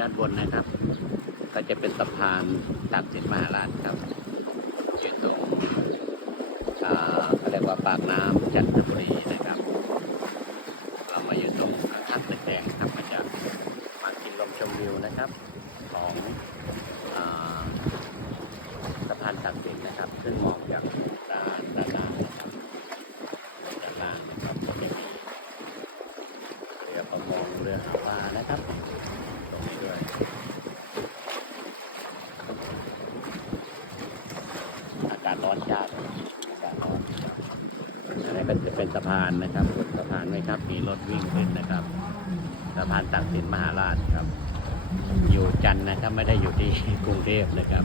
ด้านบนนะครับ ก็จะเป็นสะพานตากสินมหาราชครับอยู่ตรงอ่าเขาเรียกว่าปากน้ำจันทบุรีนะครับเรามาอยู่ตรงข้างๆตึกแดงครับมาจากมากินลมชมวิวนะครับ ของอสะพานตากสินนะครับ ซึ่งมองจากด้านด้านล่างนะครับด้านล่างนะครับจะมีเรือประมงเรือหาปลานะครับ ตรงนี้ด้วย อา กาศร้อนจ้าเลยอากาศร้อนครับอันนี้ก็จะเป็นสะพานนะครับบนสะพานไหมครับ มีรถวิ่งขึ้นนะครับ สะพานตักสินมหาราชครับ อยู่จันทร์นะครับไม่ได้อยู่ที่กรุงเทพนะครับ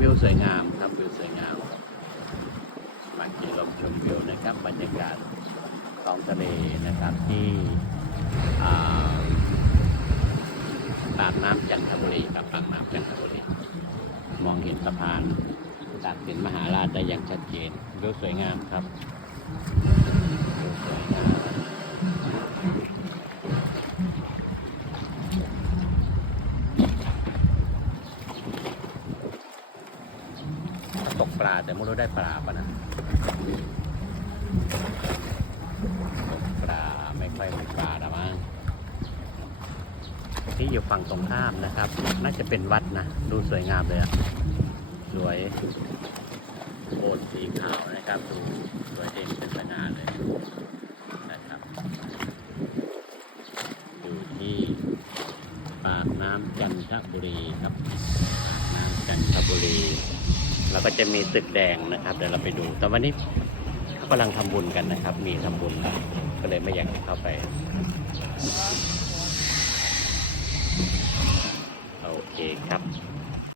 วิวสวยงามครับวิวสวยงามมาขี่ลมชมวิวนะครับบรรยากาศท้องทะเลนะครับที่อ่าปากน้ำจันทบุรีครับปากน้ำจันทบุรี มองเห็นสะพาน ตากสินมหาราชได้อย่างชัดเจนดูสวยงามครับตกปลาแต่ไม่รู้ได้ปลาปะนะตกปลาไม่ค่อยมีปลาละมั้งที่อยู่ฝั่งตรงข้ามนะครับ น่าจะเป็นวัดนะ ดูสวยงามเลยอะ สวยโบสถ์สีขาวนะครับดูสวยเด่นเป็นสง่าเลยนะครับ อยู่ที่ปากน้ำจันทบุรีครับ น้ำจันทบุรี แล้วก็จะมีตึกแดงนะครับ เดี๋ยวเราไปดู แต่วันนี้เขากำลังทำบุญกันนะครับ มีทำบุญก็เลยไม่อยากเข้าไปโอเคครับ